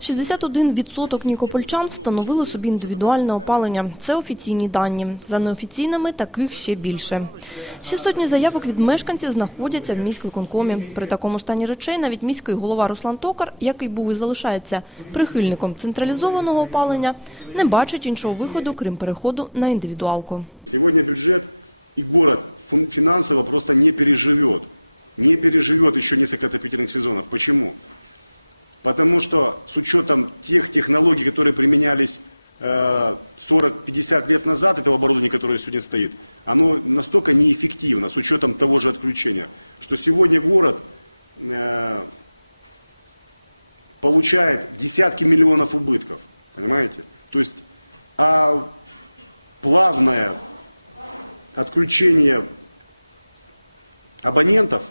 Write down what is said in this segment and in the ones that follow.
61% нікопольчан встановили собі індивідуальне опалення. Це офіційні дані. За неофіційними таких ще більше. Ще сотні заявок від мешканців знаходяться в міськвиконкомі. При такому стані речей навіть міський голова Руслан Токар, який був і залишається прихильником централізованого опалення, не бачить іншого виходу, крім переходу на індивідуалку. Сегодня бюджет и город финансово просто не переживет. Не переживет еще несколько отопительных сезонов. Почему? Потому что с учетом тех технологий, которые применялись э, 40-50 лет назад, этого оборудования, которое сегодня стоит, оно настолько неэффективно с учетом того же отключения, что сегодня город э, получает десятки миллионов убытков. Понимаете? То есть, а плавное отключение абонентов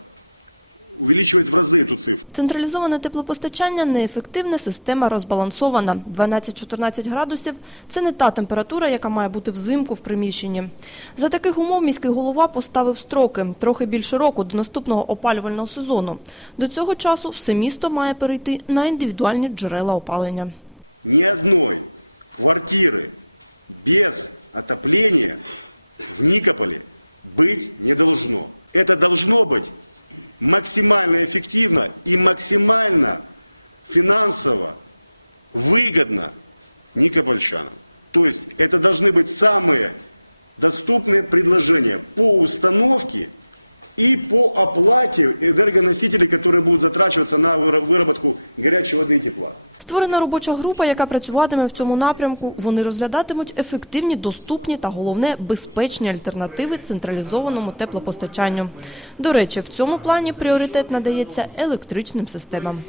увеличивает в разы эту цифру. Централізоване теплопостачання – неефективна система розбалансована. 12-14 градусів – це не та температура, яка має бути взимку в приміщенні. За таких умов міський голова поставив строки – трохи більше року до наступного опалювального сезону. До цього часу все місто має перейти на індивідуальні джерела опалення. Ни одной квартиры без отопления в Никополе быть не должно. Это должно быть максимально эффективно и максимально финансово выгодно никопольчанам. То есть это должны быть самые доступные предложения по установке и по оплате энергоносителей, которые будут затрачиваться на выра- выработку горячей воды и тепла. Створена робоча група, яка працюватиме в цьому напрямку. Вони розглядатимуть ефективні, доступні та, головне, безпечні альтернативи централізованому теплопостачанню. До речі, в цьому плані пріоритет надається електричним системам.